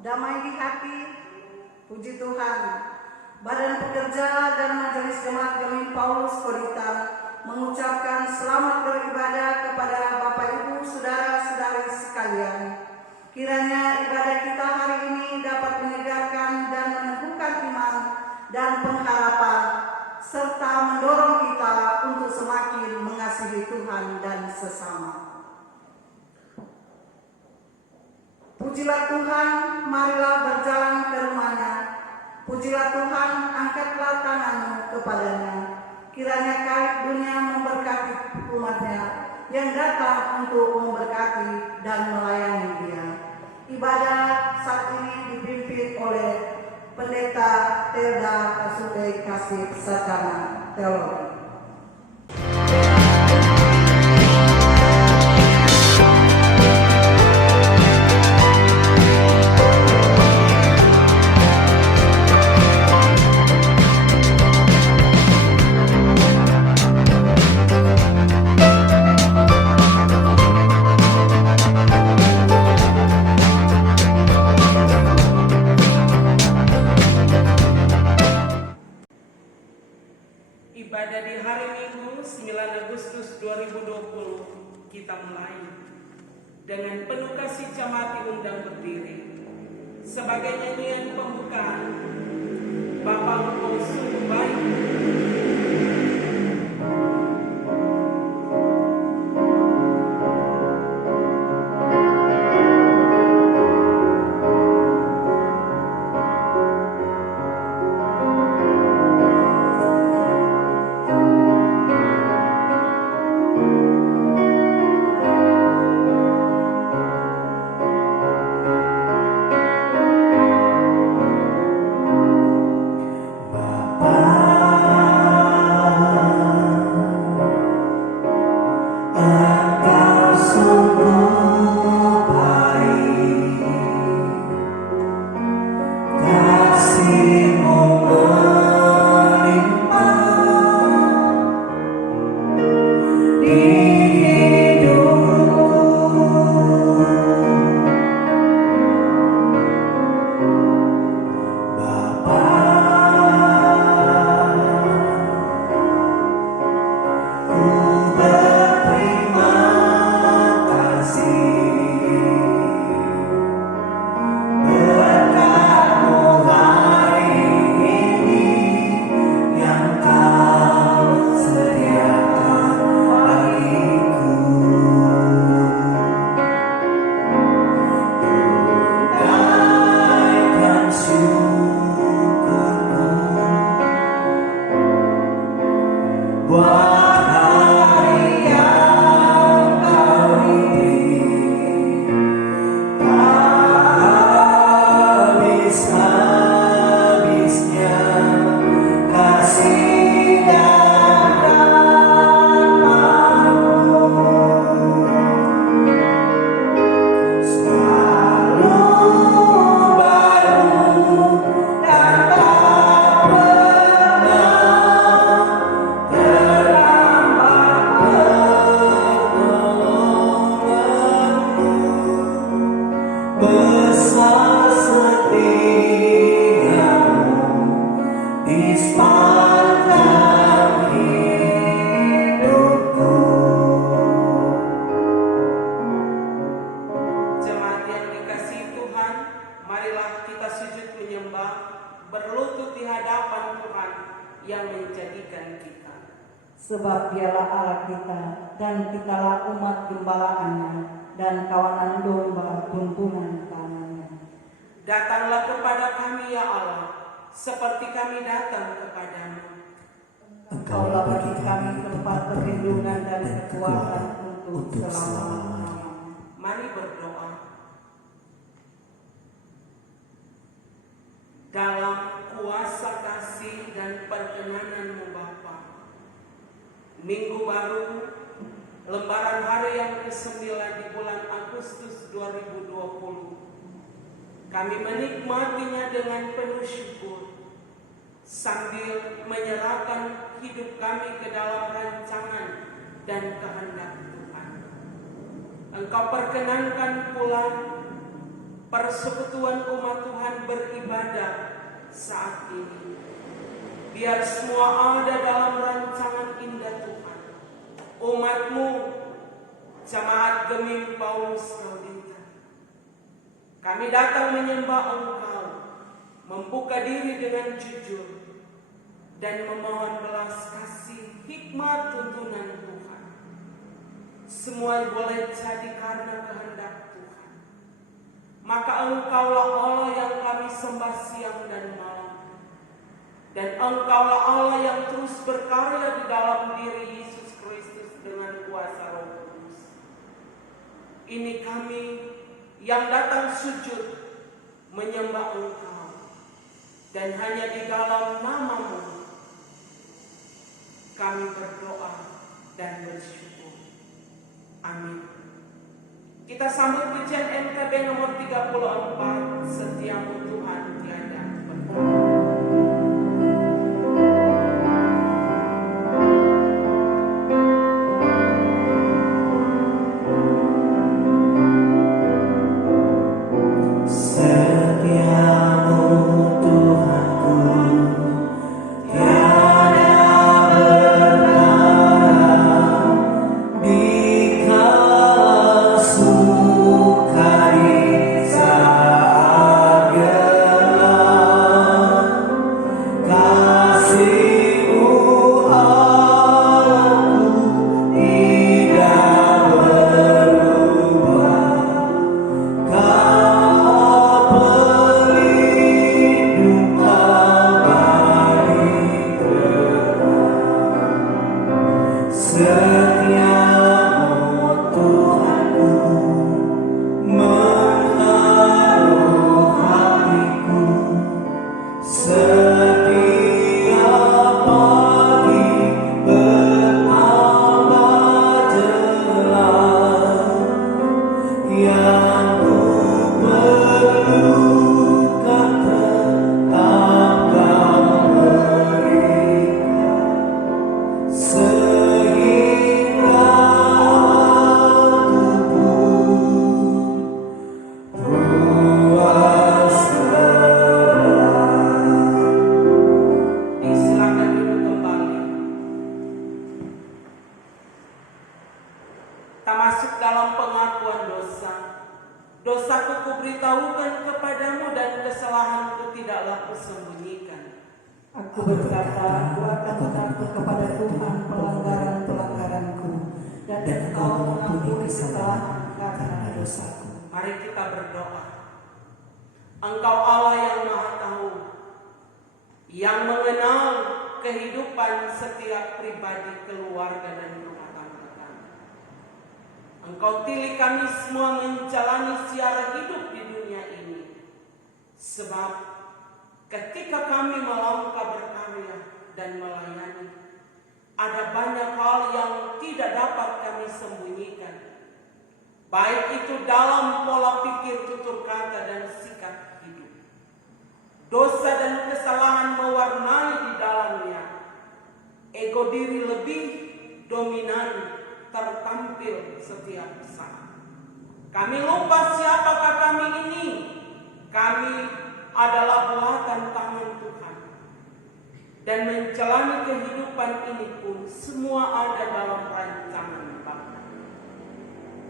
damai di hati, puji Tuhan. Badan Pekerja dan Majelis Jemaat Gemini Paulus Kodita mengucapkan selamat beribadah kepada Bapak Ibu Saudara-saudari sekalian. Kiranya ibadah kita hari ini dapat menyegarkan dan meneguhkan iman dan pengharapan, serta mendorong kita untuk semakin mengasihi Tuhan dan sesama. Pujilah Tuhan, marilah berjalan ke rumahnya. Pujilah Tuhan, angkatlah tanganmu kepadanya. Kiranya kait dunia memberkati umatnya yang datang untuk memberkati dan melayani dia. Ibadah saat ini dipimpin oleh Pendeta Telda Kasudai Kasih Sarjana Teologi. Ibadah di hari Minggu 9 Agustus 2020 kita mulai dengan penuh kasih jemaat diundang berdiri. Sebagai nyanyian pembukaan, Bapa Engkau sungguh baik. Sebab dialah Allah kita, dan kitalah umat gembalaannya, dan kawanan domba tuntunan tangannya. Datanglah kepada kami ya Allah, seperti kami datang kepadamu. Engkaulah bagi kami tempat perlindungan dan kekuatan untuk selama-lamanya. Mari berdoa. Dalam kuasa kasih dan perkenanan-Mu Bapa, Minggu baru, lembaran hari yang ke-9 di bulan Agustus 2020, kami menikmatinya dengan penuh syukur, sambil menyerahkan hidup kami ke dalam rancangan dan kehendak Tuhan. Engkau perkenankan pula persekutuan umat Tuhan beribadah saat ini. Biar semua ada dalam rancangan indah Tuhan. Umat-Mu, Jemaat Gemim Paulus Gaudita, kami datang menyembah Engkau, membuka diri dengan jujur, dan memohon belas kasih hikmat tuntunan Tuhan. Semua boleh jadi karena kehendak Tuhan. Maka Engkaulah Allah yang kami sembah siang dan malam. Dan Engkaulah Allah yang terus berkarya di dalam diri Yesus Kristus dengan kuasa Roh Kudus. Ini kami yang datang sujud menyembah Engkau. Dan hanya di dalam nama-Mu kami berdoa dan bersyukur. Amin. Kita sambut pujian NKB nomor 34, Setiamu Tuhan tiada berganti. Dosaku kuberitahukan kepadamu dan kesalahanku tidaklah kusembunyikan. Aku berkata, aku akan takut kepada Tuhan pelanggaran-pelanggaranku, dan Engkau mengampuni kesalahan karena dosaku. Mari kita berdoa. Engkau Allah yang Maha Tahu, yang mengenal kehidupan setiap pribadi, keluarga, dan rumah tangga kami. Engkau pilih kami semua menjalani siara hidup di dunia ini. Sebab ketika kami melangkah berkarya dan melayani, ada banyak hal yang tidak dapat kami sembunyikan. Baik itu dalam pola pikir, tutur kata, dan sikap hidup. Dosa dan kesalahan mewarnai di dalamnya. Ego diri lebih dominan tertampil setiap saat. Kami lupa siapakah kami ini. Kami adalah buatan tangan Tuhan. Dan menjalani kehidupan ini pun semua ada dalam rancangan Bapa.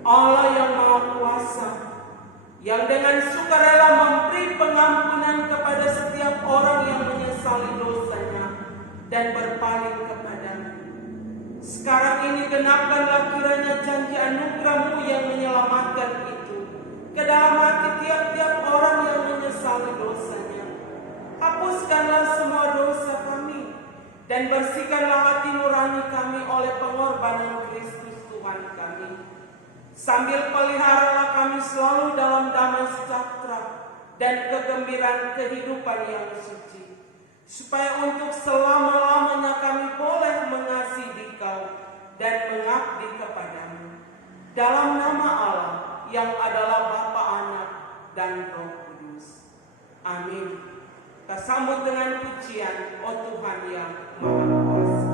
Allah yang Maha Kuasa, yang dengan sukarela memberi pengampunan kepada setiap orang yang menyesali dosanya dan berpaling kepada-Mu. Sekarang ini genapkanlah kiranya janji anugerah-Mu yang menyelamatkan itu ke dalam hati tiap-tiap orang yang menyesali dosanya. Hapuskanlah semua dosa kami dan bersihkanlah hati nurani kami oleh pengorbanan Kristus Tuhan kami. Sambil peliharalah kami selalu dalam damai sejahtera dan kegembiraan kehidupan yang suci, supaya untuk selama-lamanya kami boleh mengasihi Dikau dan mengabdi kepadamu. Dalam nama Allah yang adalah Bapa, Anak, dan Roh Kudus. Amin. Kita sambut dengan pujian, O Tuhan yang Maha Kuasa.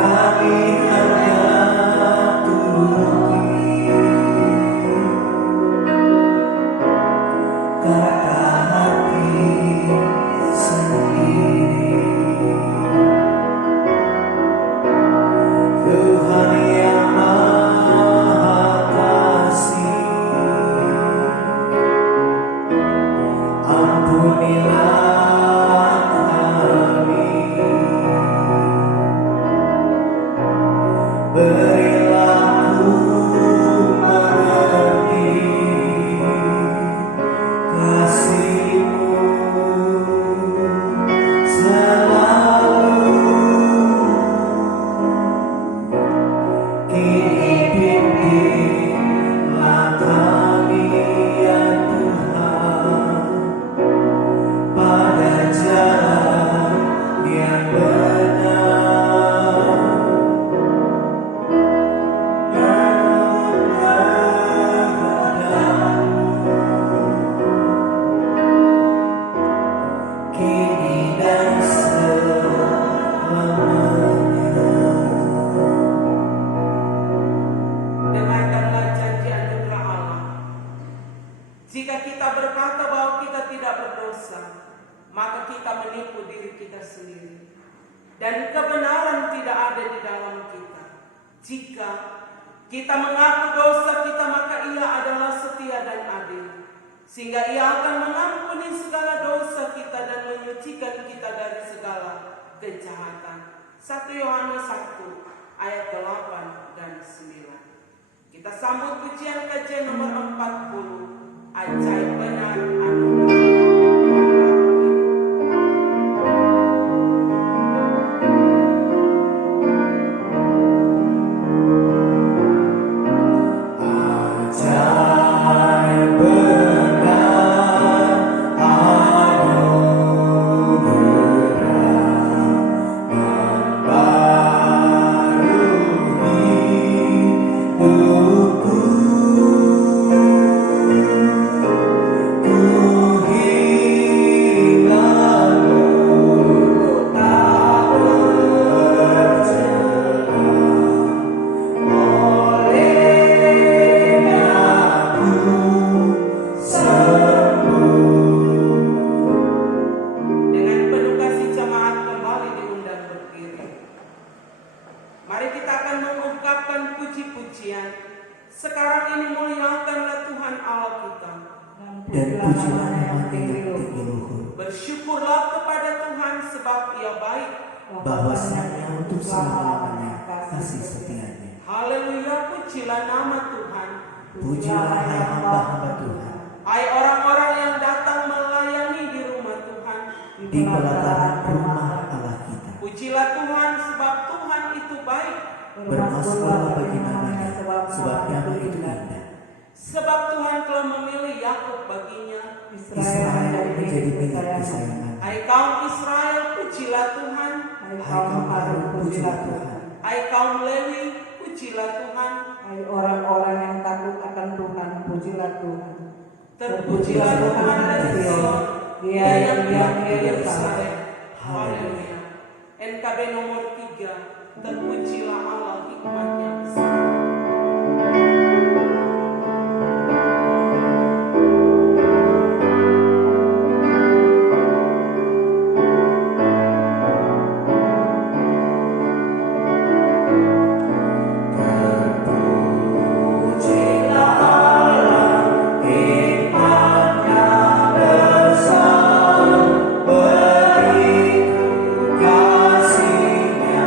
kami hanya turuti kata hati sendiri. Tuhan yang Maha Kasih, ampunilah kami, berilah ku mengerti kasih-Mu selalu. Kini bimbinglah kami ya Tuhan pada jalan yang benar. Kini dan selamanya. Dengarkanlah janji anugerah Allah. Jika kita berkata bahwa kita tidak berdosa, maka kita menipu diri kita sendiri, dan kebenaran tidak ada di dalam kita. Jika kita mengaku dosa kita, maka Ia adalah setia dan adil, sehingga Ia akan mengampuni segala dosa kita dan menyucikan kita dari segala kejahatan. 1 Yohanes 1 ayat 8 dan 9. Kita sambut pujian kajian nomor 40, ajaib benar anugerah. Ajaib benar anugerah membaharui hidupku. Ku hilang untuk tak bercelah, olehnya aku sembuh. Dengan penuh kasih jemaat kembali diundang berdiri. Mari kita akan mengungkapkan puji-pujian. Sekarang ini muliakanlah Tuhan Allah kita. Dan pujilah nama-Nya yang tinggi luhur, Bersyukurlah kepada Tuhan sebab Ia baik. bahwasanya untuk selama-lamanya kasih setianya. Haleluya, pujilah nama Tuhan. Pujilah hai hamba-hamba Tuhan Hai orang-orang yang datang melayani di rumah Tuhan. di pelataran rumah Allah kita. Pujilah Tuhan sebab Tuhan itu baik. Bermasmurlah bagi nama-Nya, sebab nama itu indah. Sebab Tuhan telah memilih Yakub baginya. Israel menjadi milik kesayangan. Hai kaum Israel, pujilah Tuhan. Hai kaum Harun, pujilah Tuhan. Hai kaum Lewi, pujilah Tuhan. Hai orang-orang yang takut akan Tuhan, pujilah Tuhan. Terpujilah Tuhan dari Sion, Dia yang diam di Yerusalem. Haleluya. NKB nomor 3, terpujilah Allah hikmatnya besar. Terpujilah Allah, hikmat-Nya besar, begitu kasih-Nya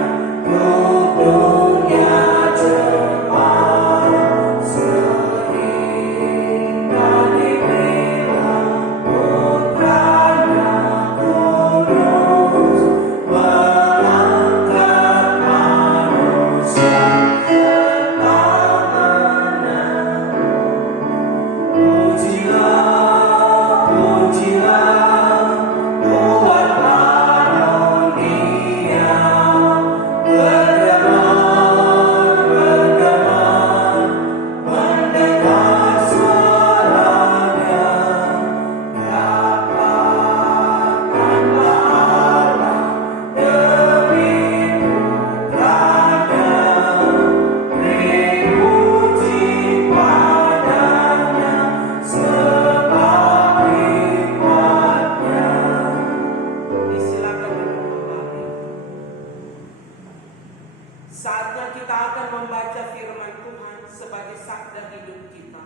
Saatnya kita akan membaca firman Tuhan sebagai sabda hidup kita.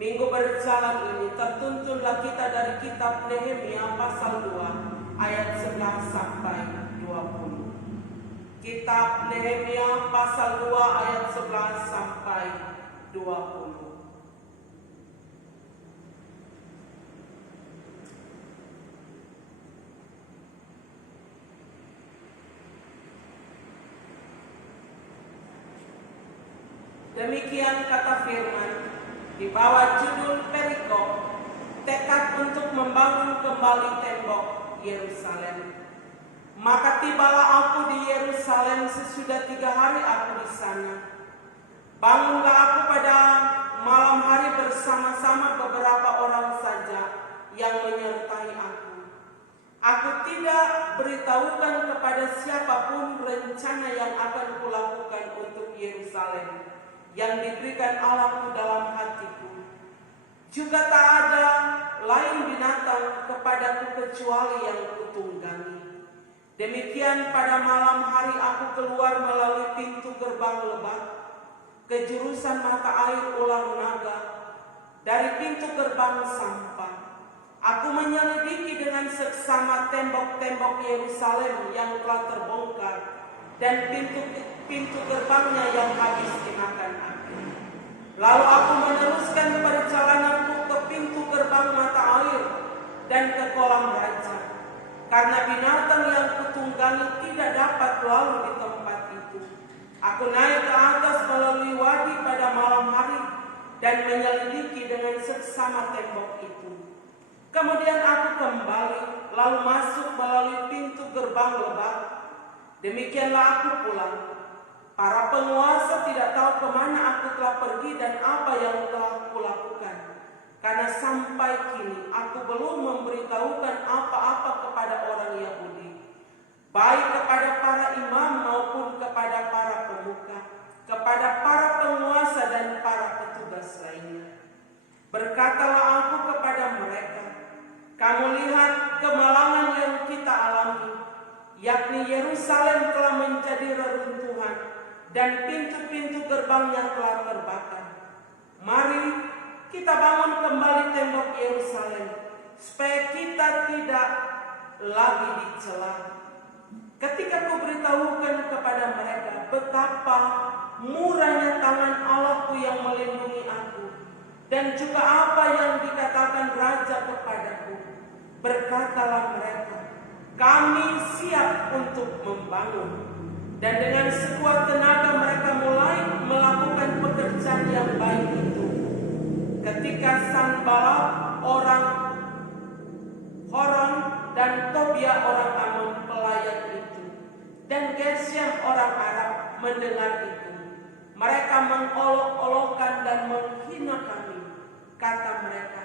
Minggu berjalan ini tertuntunlah kita dari kitab Nehemia pasal 2 ayat 11 sampai 20. Kitab Nehemia pasal 2 ayat 11 sampai 20. Demikian kata firman di bawah judul perikop, tekad untuk membangun kembali tembok Yerusalem. Maka tibalah aku di Yerusalem sesudah 3 hari aku di sana. Bangunlah aku pada malam hari bersama-sama beberapa orang saja yang menyertai aku. Aku tidak beritahukan kepada siapapun rencana yang akan kulakukan untuk Yerusalem yang diberikan Allahku dalam hatiku. Juga tak ada lain binatang kepadaku kecuali yang kutunggangi. Demikian pada malam hari aku keluar melalui pintu gerbang lebah ke jurusan mata air ular naga dari pintu gerbang sampah. Aku menyelidiki dengan seksama tembok-tembok Yerusalem yang telah terbongkar dan pintu gerbangnya yang habis dimakan api. Lalu aku meneruskan perjalananku ke pintu gerbang mata air dan ke kolam raja, karena binatang yang kutunggangi tidak dapat lalu di tempat itu. Aku naik ke atas melalui wadi pada malam hari dan menyelidiki dengan seksama tembok itu. Kemudian aku kembali lalu masuk melalui pintu gerbang lebah. Demikianlah aku pulang. Para penguasa tidak tahu kemana aku telah pergi dan apa yang telah kulakukan. Karena sampai kini aku belum memberitahukan apa-apa kepada orang Yahudi, baik kepada para imam maupun kepada para pemuka, kepada para penguasa dan para petugas lainnya. Berkatalah aku kepada mereka, kamu lihat kemalangan yang kita alami, yakni Yerusalem telah menjadi reruntuhan dan pintu-pintu gerbangnya telah terbakar. Mari kita bangun kembali tembok Yerusalem supaya kita tidak lagi dicela. Ketika kuberitahukan kepada mereka betapa murahnya tangan Allahku yang melindungi aku dan juga apa yang dikatakan raja kepadaku, berkatalah mereka, kami siap untuk membangun. Dan dengan sekuat tenaga mereka mulai melakukan pekerjaan yang baik itu. Ketika Sanballat orang Horon dan Tobia orang Ammon pelayan itu dan Geshem orang Arab mendengar itu, mereka mengolok-olokkan dan menghina kami. Kata mereka,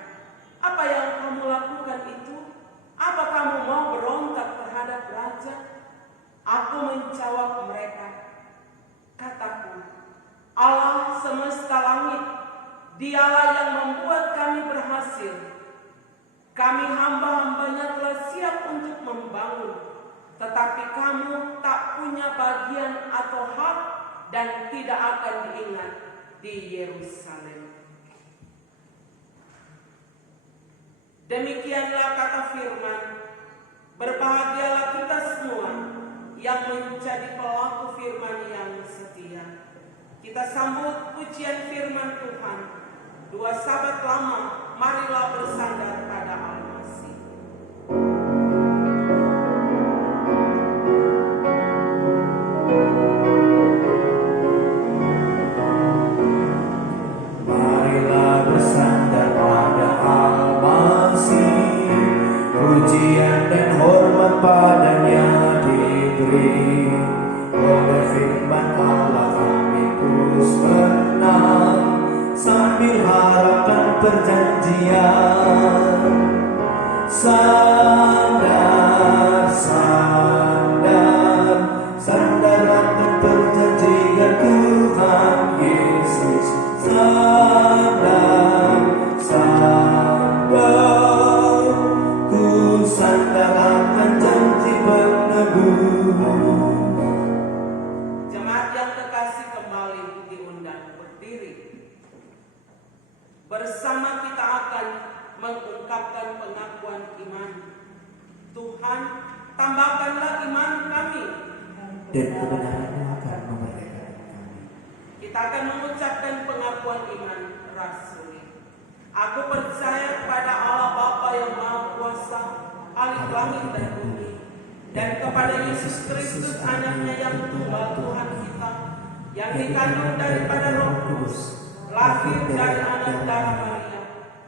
apa yang kamu lakukan itu? Apa kamu mau berontak terhadap raja? Aku menjawab mereka, kataku, Allah semesta langit, dialah yang membuat kami berhasil. Kami hamba-hambanya telah siap untuk membangun, tetapi kamu tak punya bagian atau hak dan tidak akan diingat di Yerusalem. Demikianlah kata firman, berbahagialah kita semua yang menjadi pelaku firman yang setia. Kita sambut pujian firman Tuhan. Dua sahabat lama, marilah bersandar pada Al-Masih. Marilah bersandar pada Al-Masih, pujian dan hormat padanya diberi. Oleh firman Allah kami terus menang, sambil harapkan perjanjian. Sandar, sandar, sandar akan perjanjian Tuhan Yesus. Sandar, sandar, ku sandar akan janji penebus. Jemaat Jemaat yang kekasih kembali diundang berdiri. Bersama kita akan mengungkapkan pengakuan iman. Tuhan, tambahkanlah iman kami. Dan kebenarannya akan memerdekakan kami. Kita akan mengucapkan pengakuan iman rasuli. Aku percaya kepada Allah Bapa yang Maha Kuasa, Khalik langit dan bumi, dan kepada Yesus Kristus anaknya yang tunggal Tuhan kita, yang dikandung daripada Roh Kudus, lahir dari anak darah Maria,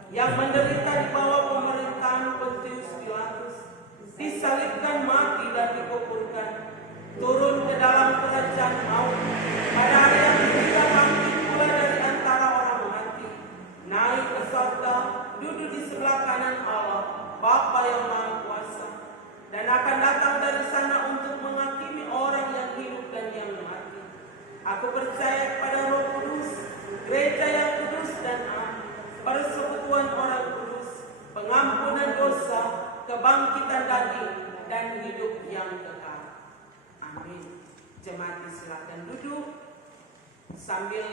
yang menderita di bawah pemerintahan Pontius Pilatus, disalibkan, mati dan dikuburkan, turun ke dalam kerajaan maut, pada hari yang ketiga bangkit pula dari antara orang mati, naik ke surga, duduk di sebelah kanan Allah, Bapa yang Maha Kuasa, dan akan datang dari sana untuk menghakimi orang yang hidup dan yang mati. Aku percaya kepada Roh Kudus, gereja yang kudus dan am, persekutuan orang kudus, pengampunan dosa, kebangkitan daging, dan hidup yang kekal. Amin. Jemaat silakan duduk sambil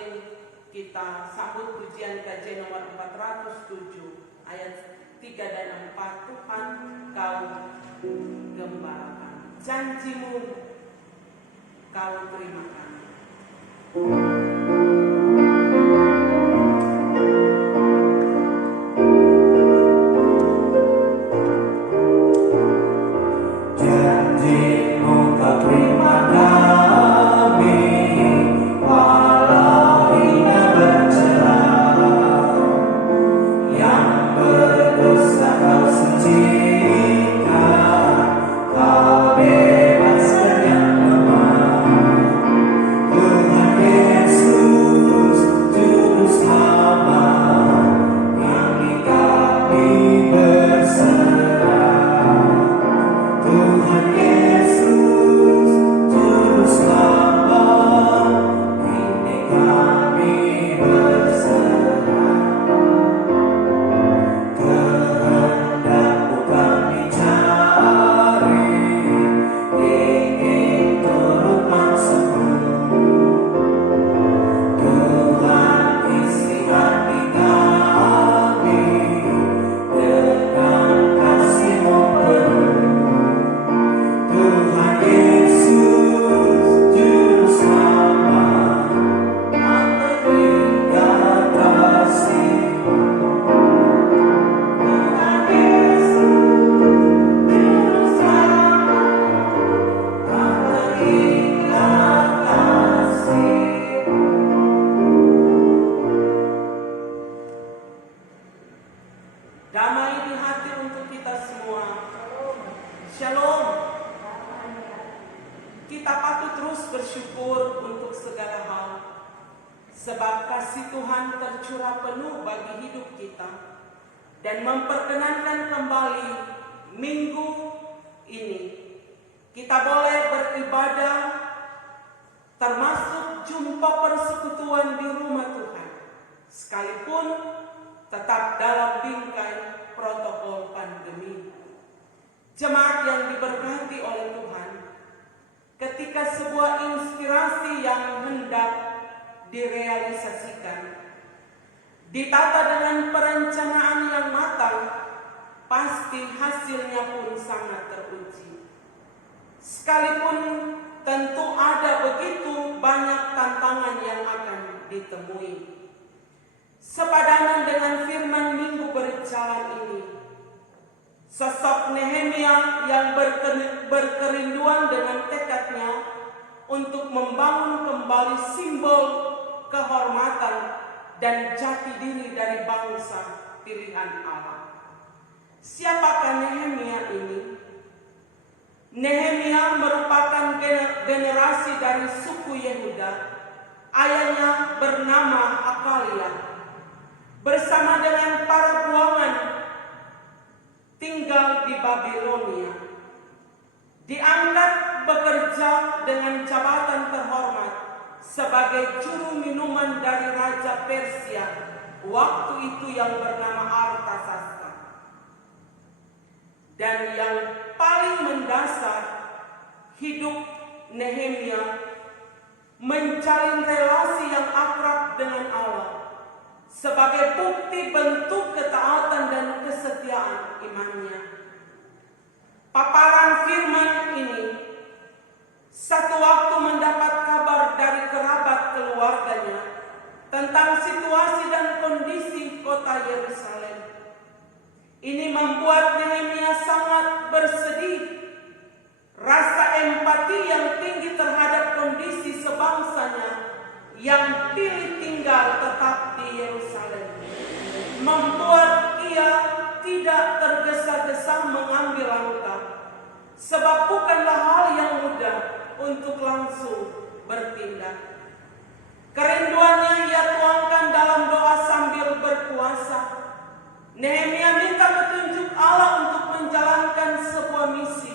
kita sambut pujian KJ nomor 407 ayat 3 dan 4. Tuhan, Kau gembalakan, janjimu Kau terima kami. Janjimu kau terima kami, walau hina bercerai. Yang berdosa kau sucikan, kau bebaskan yang lemah. Tuhan Yesus, Juru Selamat, ini kami berserah. Tuhan Yesus, Juru Selamat, ini kami berserah. Kehendak-Mu kami cari, ingin turut maksud-Mu. Tuhan, isi hati kami dengan kasih-Mu penuh. Tuhan Yesus, Juru Selamat, maka berikan kasih-Mu. Tuhan Yesus, Juru Selamat, maka berikan kasih-Mu. Damai di hati untuk kita semua. Shalom. Kita patut terus bersyukur untuk segala hal, sebab kasih Tuhan tercurah penuh bagi hidup kita dan memperkenankan kembali minggu ini kita boleh beribadah, termasuk jumpa persekutuan di rumah Tuhan, sekalipun tetap dalam bingkai protokol pandemi. Jemaat yang diberkati oleh Tuhan, ketika sebuah inspirasi yang hendak direalisasikan ditata dengan perencanaan yang matang, pasti hasilnya pun sangat teruji. Sekalipun tentu ada begitu banyak tantangan yang akan ditemui. Sepadanan dengan firman minggu berjalan ini, sosok Nehemia yang berkerinduan dengan tekadnya untuk membangun kembali simbol kehormatan dan jati diri dari bangsa pilihan Allah. Siapakah Nehemia ini? Nehemia merupakan generasi dari suku Yehuda. Ayahnya bernama Hakalia. Bersama dengan para buangan tinggal di Babilonia. Diangkat bekerja dengan jabatan terhormat sebagai juru minuman dari Raja Persia waktu itu yang bernama Artasasta. Dan yang paling mendasar, hidup Nehemia menjalin relasi yang akrab dengan Allah sebagai bukti bentuk ketaatan dan kesetiaan imannya. Paparan firman ini satu waktu mendapat kabar dari kerabat keluarganya tentang situasi dan kondisi kota Yerusalem. Ini membuat Nehemia sangat bersedih. Rasa empati yang tinggi terhadap kondisi sebangsanya yang pilih tinggal tetap di Yerusalem membuat ia tidak tergesa-gesa mengambil langkah, sebab bukanlah hal yang mudah untuk langsung bertindak. Kerinduannya ia tuangkan dalam doa sambil berpuasa. Nehemia minta petunjuk Allah untuk menjalankan sebuah misi.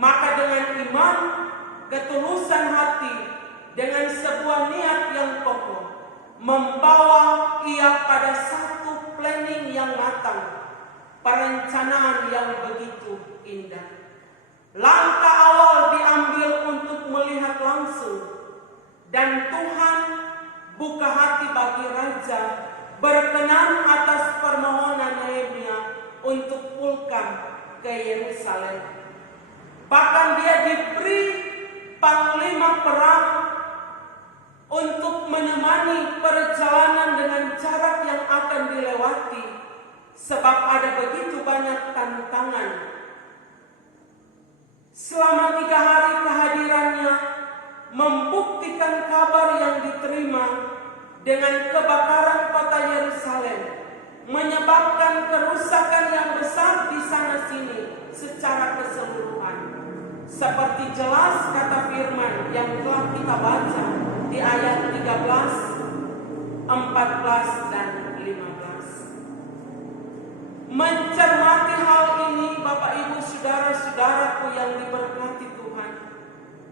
Maka dengan iman, ketulusan hati, dengan sebuah niat yang kokoh, membawa ia pada satu planning yang matang, perencanaan yang begitu indah. Langkah awal diambil untuk melihat langsung, dan Tuhan buka hati bagi raja berkenan atas permohonan Nehemia untuk pulang ke Yerusalem. Bahkan dia diberi panglima perang untuk menemani perjalanan dengan jarak yang akan dilewati, sebab ada begitu banyak tantangan. Selama 3 hari kehadirannya membuktikan kabar yang diterima dengan kebakaran kota Yerusalem, menyebabkan kerusakan yang besar di sana sini secara keseluruhan. Seperti jelas kata firman yang telah kita baca di ayat 13, 14 dan 15. Mencermati hal ini, Bapak Ibu saudara-saudaraku yang diberkati Tuhan,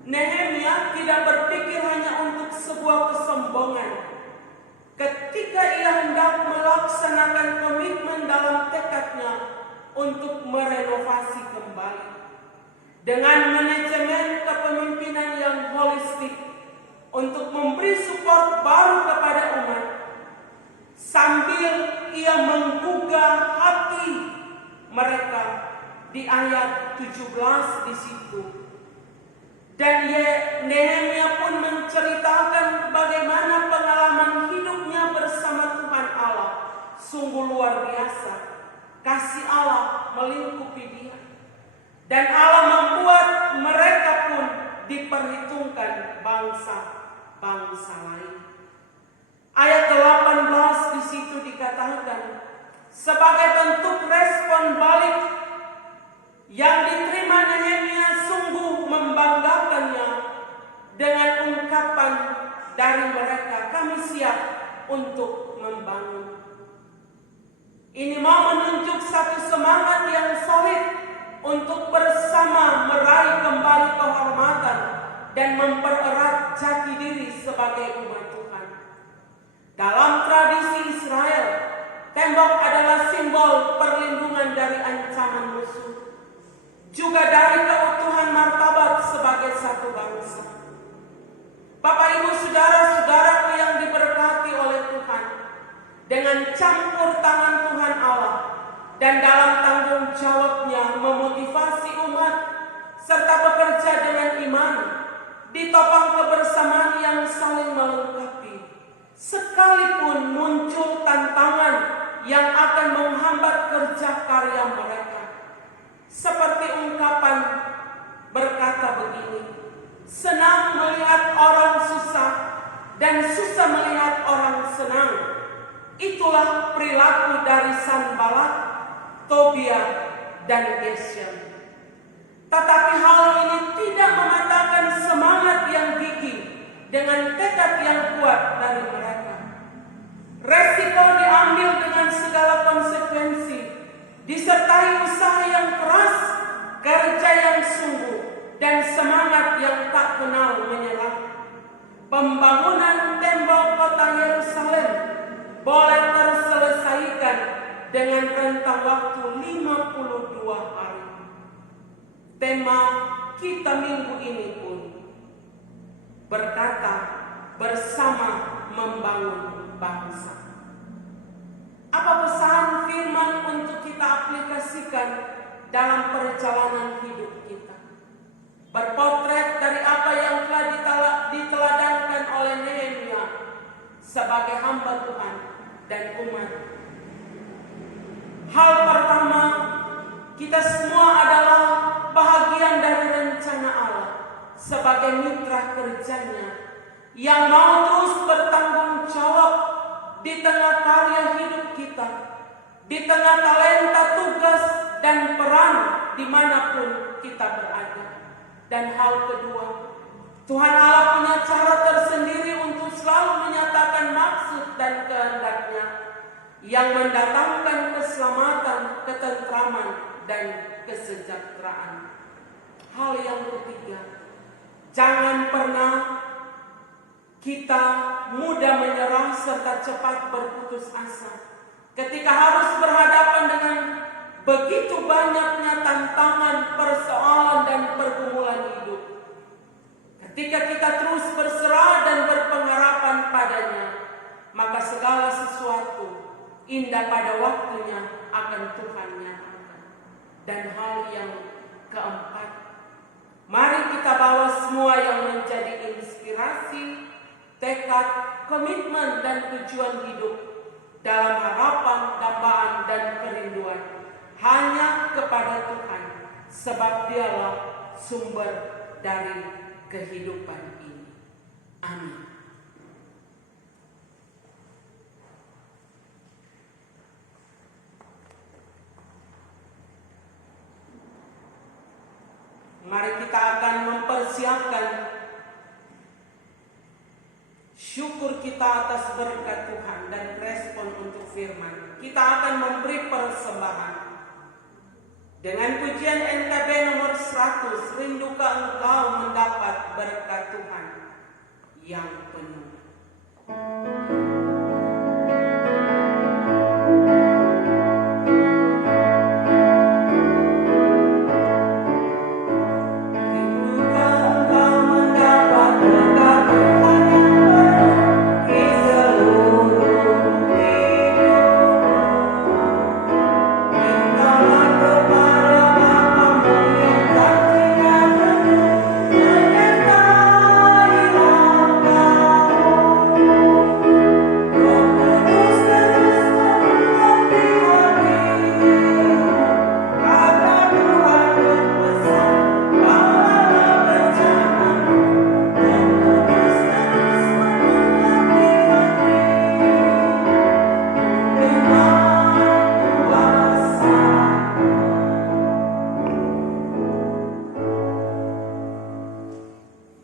Nehemia tidak berpikir hanya untuk sebuah kesombongan. Ketika ia hendak melaksanakan komitmen dalam tekadnya untuk merenovasi kembali dengan manajemen kepemimpinan yang holistik untuk memberi support baru kepada umat, sambil ia menggugah hati mereka di ayat 17 di situ. Dan Nehemia pun menceritakan bagaimana pengalaman hidupnya bersama Tuhan Allah sungguh luar biasa. Kasih Allah melingkupi dia, dan Allah membuat mereka pun diperhitungkan bangsa-bangsa lain. Ayat 18 di situ dikatakan, sebagai bentuk respon balik yang diterima Nehemia sungguh membanggakannya dengan ungkapan dari mereka, kami siap untuk membangun. Ini mau menunjuk satu semangat yang solid untuk bersama meraih kembali kehormatan dan mempererat jati diri sebagai umat Tuhan. Dalam tradisi Israel, tembok adalah simbol perlindungan dari ancaman musuh, juga dari keutuhan martabat sebagai satu bangsa. Bapak Ibu saudara-saudaraku yang diberkati oleh Tuhan, dengan campur tangan Tuhan Allah dan dalam tanggung jawabnya memotivasi umat serta bekerja dengan iman, ditopang kebersamaan yang saling melengkapi, sekalipun muncul tantangan yang akan menghambat kerja karya mereka. Seperti ungkapan berkata begini, senang melihat orang susah dan susah melihat orang senang. Itulah perilaku dari Sanballat, Tobia, dan Geshem. Tetapi hal ini tidak mematahkan semangat yang gigih dengan tekad yang kuat dari mereka. Resiko diambil dengan segala konsekuensi, disertai usaha yang keras, kerja yang sungguh, dan semangat yang tak kenal menyerah. Pembangunan tembok kota Yerusalem boleh terselesaikan dengan rentang waktu 52 hari. Tema kita minggu ini pun berkata, bersama membangun bangsa. Apa pesan firman untuk kita aplikasikan dalam perjalanan hidup kita? Berpotret dari apa yang telah diteladankan oleh Nehemia sebagai hamba Tuhan dan umat. Hal pertama, kita semua adalah bahagian dari rencana Allah sebagai mitra kerjanya yang mau terus bertanggung jawab di tengah karya hidup kita, di tengah talenta, tugas, dan peran dimanapun kita berada. Dan hal kedua, Tuhan Allah punya cara tersendiri untuk selalu menyatakan maksud dan kehendaknya yang mendatangkan keselamatan, ketentraman, dan kesejahteraan. Hal yang ketiga, jangan pernah kita mudah menyerah serta cepat berputus asa ketika harus berhadapan dengan begitu banyaknya tantangan, persoalan, dan pergumulan hidup. Ketika kita terus berserah dan berpengharapan padanya, maka segala sesuatu indah pada waktunya akan Tuhan nyatakan. Dan hal yang keempat, mari kita bawa semua yang menjadi inspirasi, tekad, komitmen, dan tujuan hidup dalam harapan, dambaan, dan kerinduan hanya kepada Tuhan, sebab Dialah sumber dari kehidupan ini. Amin. Mari kita akan mempersiapkan syukur kita atas berkat Tuhan dan respon untuk firman. Kita akan memberi persembahan dengan pujian NKB nomor 100, Rindukah Engkau mendapat berkat Tuhan yang penuh.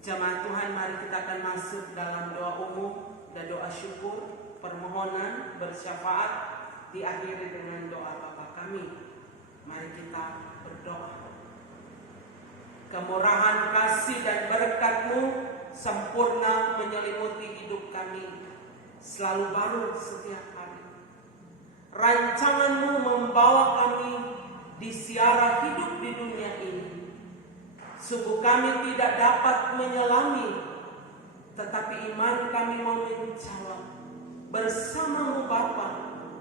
Jemaat Tuhan, mari kita akan masuk dalam doa umum dan doa syukur, permohonan, bersyafaat, diakhiri dengan doa Bapa kami. Mari kita berdoa. Kemurahan, kasih, dan berkat-Mu sempurna menyelimuti hidup kami, selalu baru setiap hari. Rancangan-Mu membawa kami di siara hidup di dunia ini. Sungguh kami tidak dapat menyelami, tetapi iman kami mau menjawab. Bersama-Mu Bapa,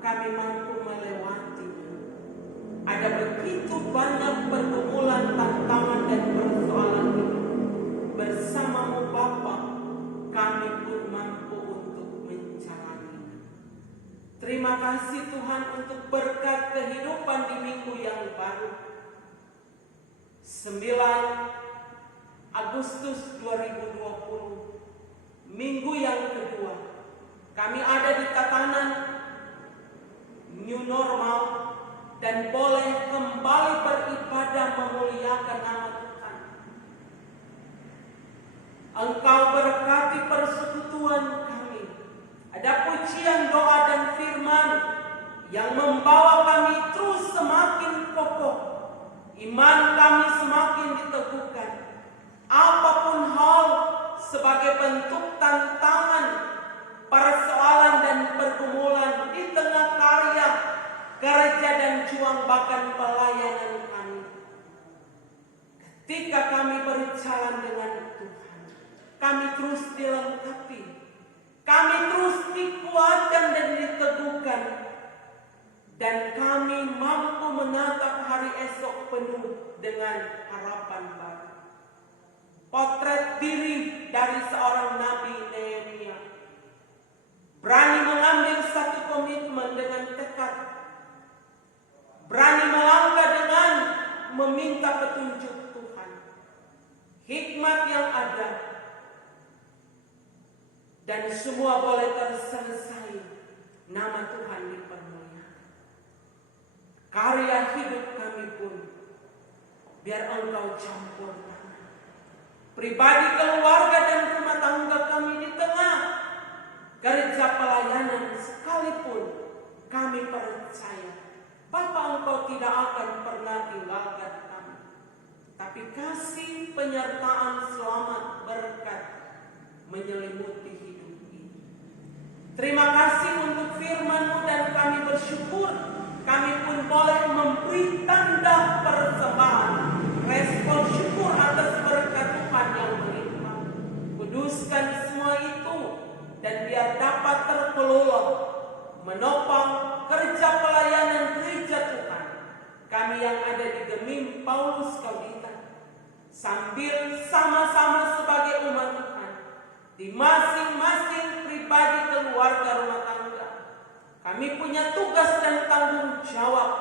kami mampu melewatinya. Ada begitu banyak pergumulan, tantangan, dan persoalan hidup. Bersama-Mu Bapa, kami pun mampu untuk menjalaninya. Terima kasih Tuhan untuk berkat kehidupan di minggu yang baru. 9 Agustus 2020, minggu yang kedua, kami ada di tatanan new normal dan boleh kembali beribadah memuliakan nama Tuhan. Engkau berkati persekutuan kami. Ada pujian, doa, dan firman yang membawa kami terus semakin kokoh. Iman kami semakin diteguhkan. Apapun hal sebagai bentuk tantangan, persoalan, dan pergumulan di tengah karya, kerja, dan juang bahkan pelayanan kami. Ketika kami berjalan dengan Tuhan, kami terus Kami terus dikuatkan dan diteguhkan, dan kami mampu menatap hari esok penuh dengan harapan baru. Potret diri dari seorang Nabi Nehemia, berani mengambil satu komitmen dengan tekad, berani melangkah dengan meminta petunjuk Tuhan, hikmat yang ada, dan semua boleh terselesai, nama Tuhan dipermuliakan. Karya hidup kami pun biar Engkau campur tangan. Pribadi, keluarga, dan rumah tangga kami di tengah kerja pelayanan sekalipun, kami percaya Bapa, Engkau tidak akan pernah tinggalkan kami. Tapi kasih penyertaan selamat berkat menyelimuti hidup ini. Terima kasih untuk firman-Mu, dan kami bersyukur kami pun boleh memberi tanda persembahan, respon syukur atas berkat Tuhan yang melimpah. Kuduskan semua itu, dan biar dapat terkelola menopang kerja pelayanan gereja Tuhan kami yang ada di Gemim Paulus Kauditan, sambil sama-sama sebagai umat Tuhan di masing-masing pribadi, keluarga, rumah tangga, kami punya tugas dan tanggung jawab.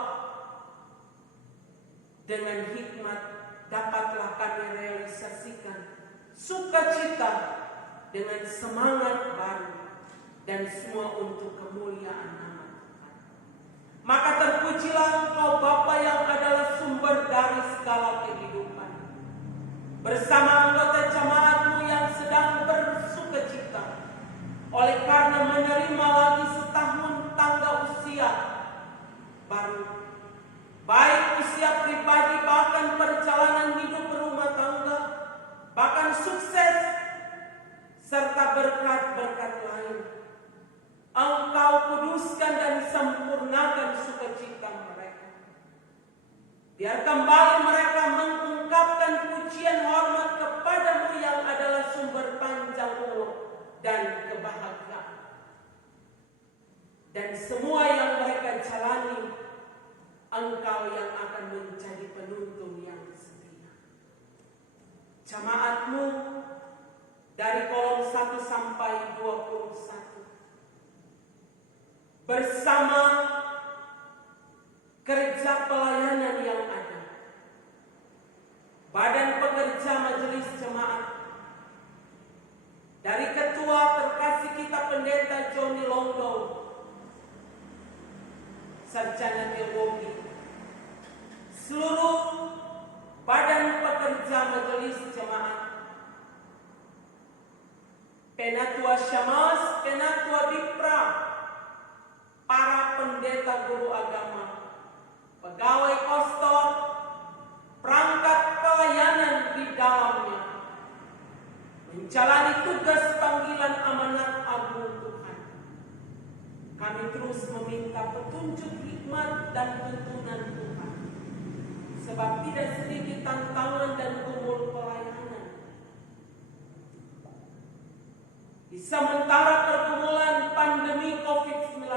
Dengan hikmat dapatlah kami realisasikan sukacita dengan semangat baru, dan semua untuk kemuliaan nama Tuhan. Maka terpujilah Engkau Bapa yang adalah sumber dari segala kehidupan, bersama anggota jemaat-Mu yang sedang bersukacita oleh karena menerima lagi setahun tangga usia baru, baik usia pribadi, bahkan perjalanan hidup berumah tangga, bahkan sukses serta berkat-berkat lain. Engkau kuduskan dan sempurnakan sukacita mereka. Biar kembali mereka mengungkapkan pujian hormat kepada-Mu yang adalah sumber panjang umur dan kebahagiaan. Dan semua yang mereka jalani, Engkau yang akan menjadi penuntun yang setia. Jemaat-Mu dari kolom 1 sampai 21 bersama kerja pelayanan yang ada, badan pekerja majelis jemaat, dari ketua terkasih kita pendeta Johnny Londo, sarjana teologi, seluruh badan pekerja majelis jemaat, Penatua Syamas, Penatua Dipra, para pendeta guru agama, pegawai kostor, perangkat pelayanan di dalamnya, menjalani tugas panggilan amanat agung Tuhan. Kami terus meminta petunjuk, hikmat, dan tuntunan Tuhan, sebab tidak sedikit tantangan dan gumul pelayanan. Di sementara pergumulan pandemi COVID-19,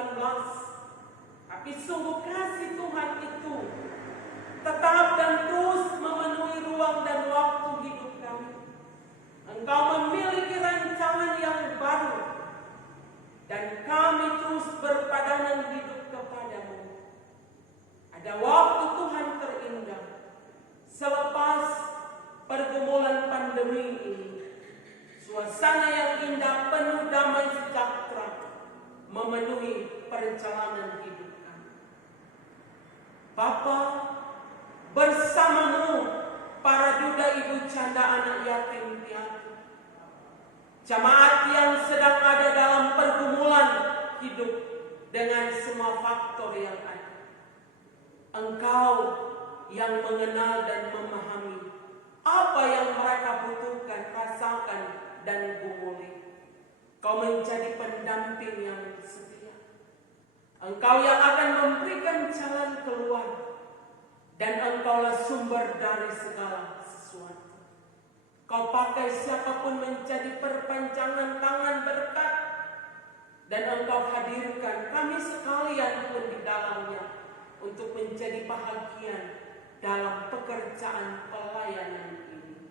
tapi sungguh kasih Tuhan itu tetap dan terus memenuhi ruang dan waktu hidup kami. Engkau memiliki rancangan yang baru, dan kami terus berpadanan hidup kepadamu. Ada waktu Tuhan terindah selepas pergumulan pandemi ini. Suasana yang indah penuh damai sejahtera memenuhi perjalanan hidup kami. Bapa, bersama-Mu para duda, ibu janda, anak yatim piatu, jemaat yang sedang ada dalam pergumulan hidup dengan semua faktor yang ada. Engkau yang mengenal dan memahami apa yang mereka butuhkan, rasakan, dan gumuli. Kau menjadi pendamping yang setia. Engkau yang akan memberikan jalan keluar, dan Engkaulah sumber dari segala sesuatu. Kau pakai siapapun menjadi perpanjangan tangan berkat dan Engkau hadirkan kami sekalian pun di dalamnya untuk menjadi bahagian dalam pekerjaan pelayanan ini.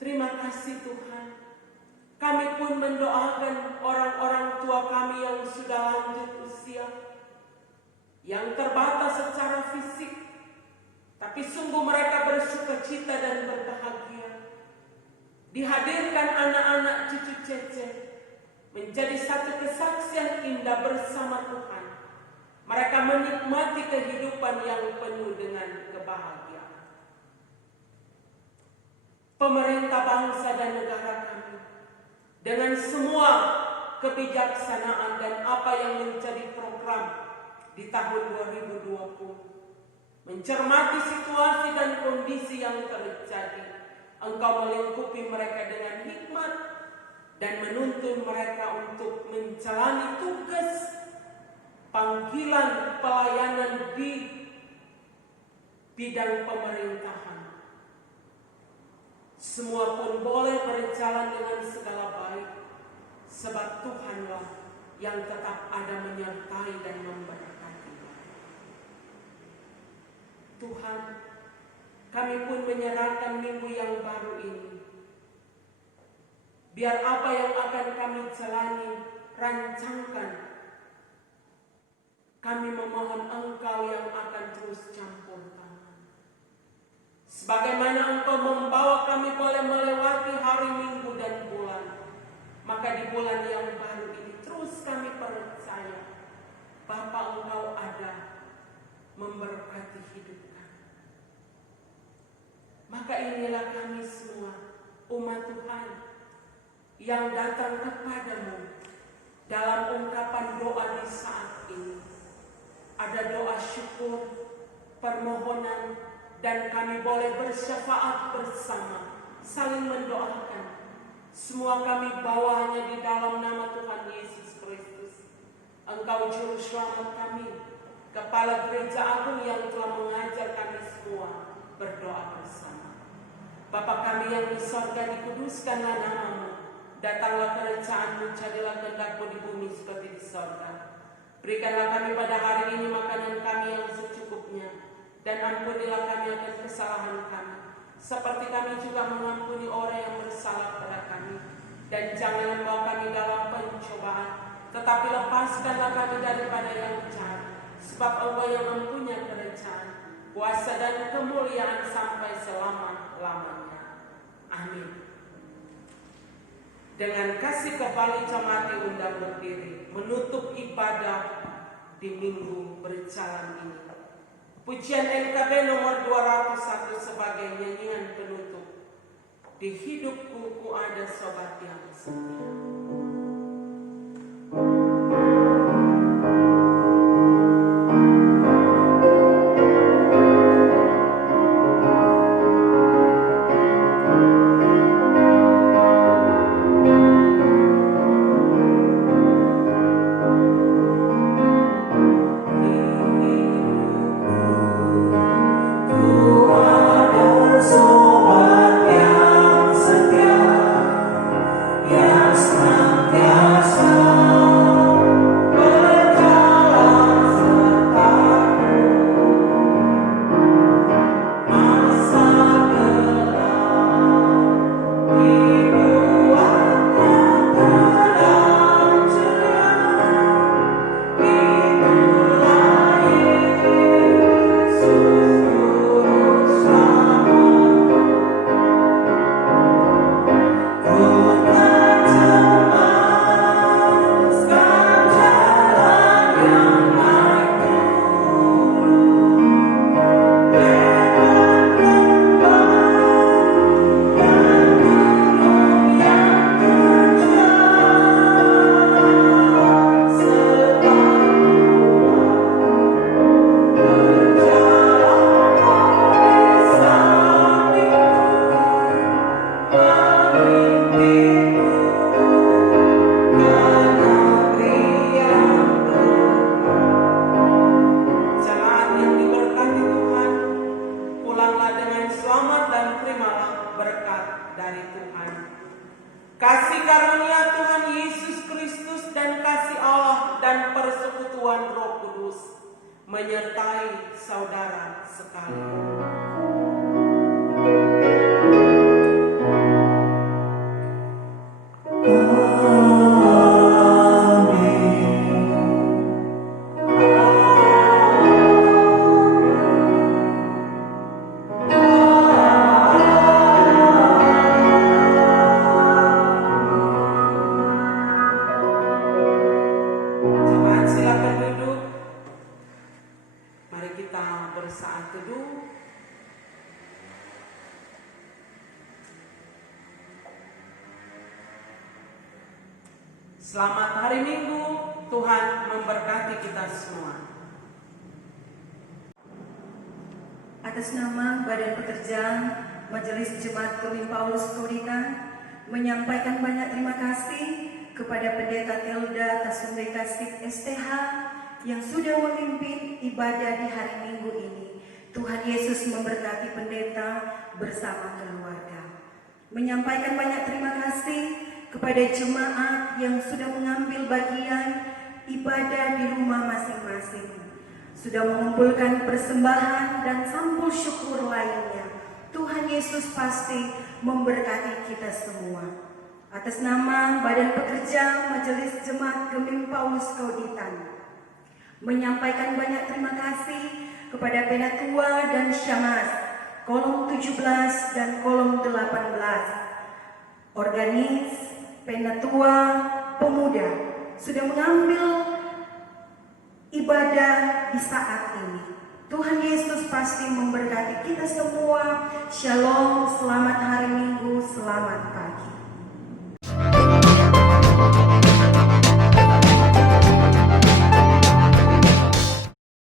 Terima kasih Tuhan. Kami pun mendoakan orang-orang tua kami yang sudah lanjut usia, yang terbatas secara fisik, tapi sungguh mereka bersukacita dan berbahagia. Dihadirkan anak-anak cucu Cece menjadi satu kesaksian indah bersama Tuhan. Mereka menikmati kehidupan yang penuh dengan kebahagiaan. Pemerintah bangsa dan negara kami, dengan semua kebijaksanaan dan apa yang menjadi program di tahun 2020, mencermati situasi dan kondisi yang terjadi, Engkau melingkupi mereka dengan hikmat dan menuntun mereka untuk menjalani tugas panggilan pelayanan di bidang pemerintahan. Semua pun boleh berjalan dengan segala baik, sebab Tuhanlah yang tetap ada menyertai dan memberkati. Tuhan, kami pun menyerahkan minggu yang baru ini. Biar apa yang akan kami jalani, rancangkan. Kami memohon Engkau yang akan terus campur tangan. Sebagaimana Engkau membawa kami boleh melewati hari, minggu, dan bulan, maka di bulan yang baru ini terus kami percaya Bapa Engkau ada memberkati hidup kami. Maka inilah kami semua, umat Tuhan, yang datang kepadamu dalam ungkapan doa di saat ini. Ada doa syukur, permohonan, dan kami boleh bersyafaat bersama, saling mendoakan. Semua kami bawa hanya di dalam nama Tuhan Yesus Kristus. Engkau juru selamat kami, Kepala Gereja Agung yang telah mengajar kami semua berdoa bersama. Bapa kami yang di sorga, dikuduskanlah namamu. Datanglah kerajaan-Mu, jadilah kehendak-Mu di bumi seperti di sorga. Berikanlah kami pada hari ini makanan kami yang secukupnya, dan ampunilah kami akan kesalahan kami, seperti kami juga mengampuni orang yang bersalah pada kami. Dan jangan membawa kami dalam pencobaan, tetapi lepaskanlah kami daripada yang jahat, sebab Engkau yang mempunyai kerajaan, kuasa dan kemuliaan sampai selama-lamanya. Amin. Dengan kasih kembali jemaat diundang berdiri menutup ibadah di minggu berjalan ini. Pujian NKB nomor 201 sebagai nyanyian penutup. Di hidupku ku ada sobat yang setia. Sobat yang setia, yang saudara sekalian. Jemaat silakan duduk. Mari kita bersaat teduh. Selamat hari Minggu, Tuhan memberkati kita semua. Atas nama Badan Pekerja Majelis Jemaat Kemim Paulus Korita menyampaikan banyak terima kasih kepada Pendeta Telda Tasumbe Kasih STH yang sudah memimpin ibadah di hari Minggu ini. Tuhan Yesus memberkati pendeta bersama keluarga. Menyampaikan banyak terima kasih kepada jemaat yang sudah mengambil bagian ibadah di rumah masing-masing, sudah mengumpulkan persembahan dan sampul syukur lainnya. Tuhan Yesus pasti memberkati kita semua. Atas nama Badan Pekerja Majelis Jemaat Kemim Paulus Kauditan menyampaikan banyak terima kasih kepada Penatua dan Syamas kolom 17 dan kolom 18, organis, Penatua, pemuda sudah mengambil ibadah di saat ini. Tuhan Yesus pasti memberkati kita semua. Shalom, selamat hari Minggu, selamat pagi.